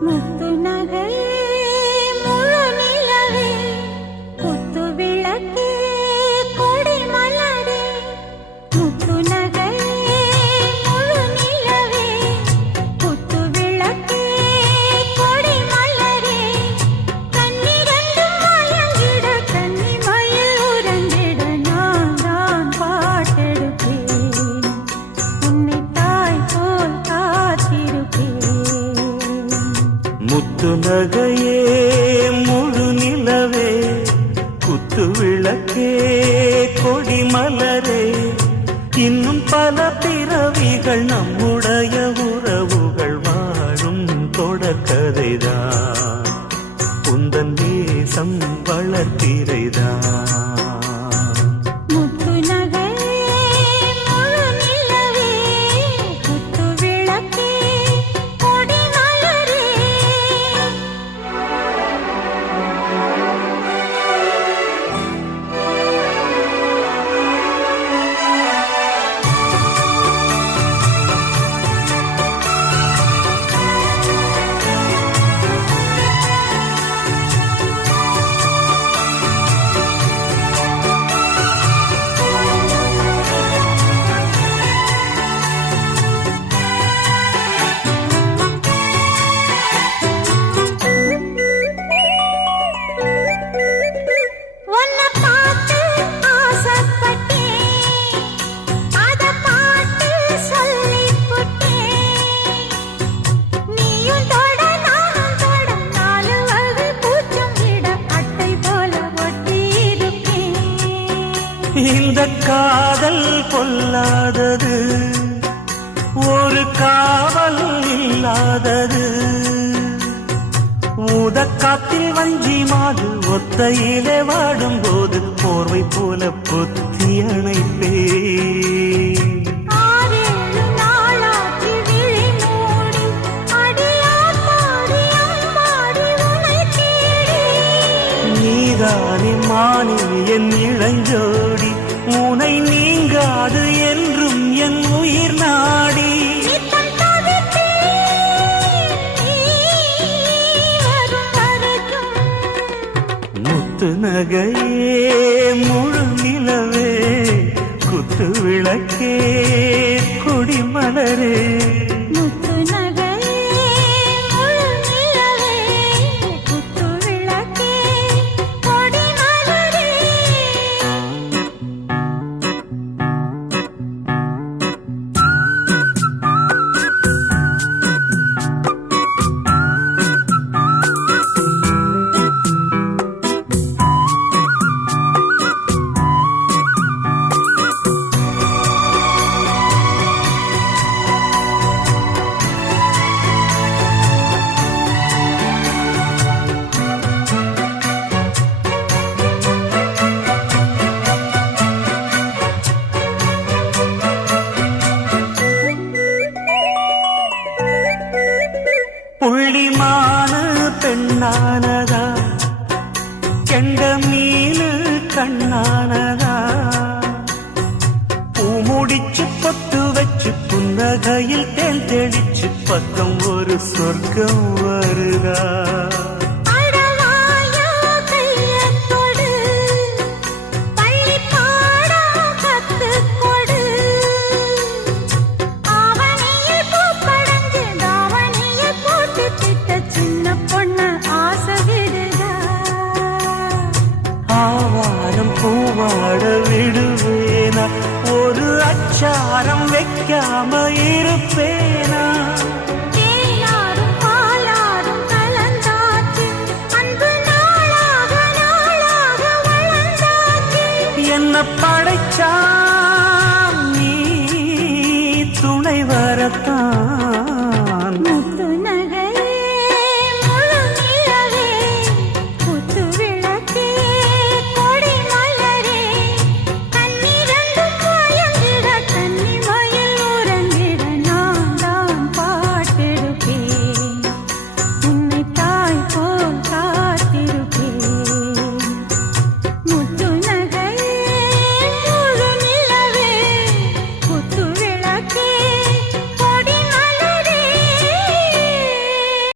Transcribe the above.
முத்து நகை முழு நிலவே குத்து விளக்கு கொடி மலரே முத்து நகை முழு நிலவே குத்து விளக்கு கொடி மலரே கண்ணிரண்டு மயங்கிட கன்னி மயில் உறங்கிட நான் தான் பாட்டெடுப்பேன் உன்னை தாய் போல் காத்திருப்பேன் முத்து நகையே முழு நிலவே குத்து விளக்கே கொடி மலரே இன்னும் பல பிறவிகள் நம்முடைய உறவுகள் வாழும் தொடர்கதைதான் உந்தன் தேசம் வளர்த்திரைதான் முத்து நகை முழு நிலவே குத்து விளக்கே கொடி மலரே உன்னை பார்த்து ஆசைப்பட்டேன் அத பாட்டு சொல்லிப் புட்டேன் நீயும் தொட நானும் தொட நாலு வகை பூச்சம் விட அட்டை போல ஒட்டி இருப்பேன் இந்த காதல் பொல்லாதது ஒரு காவல் இல்லாதது ஊதக்காத்தில் வஞ்சி மாது ஒத்தையிலே வாடும்போது போர்வை போல பொத்தி அணைப்பே ஆறேழு நாளாச்சு விழி மூடி அடியார் பாடி அம்மாடி உன்னை தேடி நீதானே மானே என் இளஞ்சோடி உனை நீங்காது என்றும் என் உயிர் நாடி நித்தம் தவித்தேன் நீ வரும் வரைக்கும் முத்து நகையே முழு நிலவே குத்து விளக்கே கொடி மலரே முத்து நகை முழு நிலவே குத்து விளக்கே கொடி மலரே புள்ளிமானு பெண்ணானதா கெண்ட மீனு கண்ணானதா பூ முடிச்சு பொட்டு வச்சு புன்னகையில் தேன் தெளிச்சு பக்கம் ஒரு சொர்க்கம் வருதா அடவாயா கையத் தொடு பள்ளி பாடம் கத்துக் கொடு ஆவணியில் பூப்படைஞ்சு தாவணியில் போட்டு திட்ட சின்ன பொண்ணு ஆசை விடுதா ஆவாரம் பூவாட விடுவேனா ஒரு அச்சாரம் வைக்காம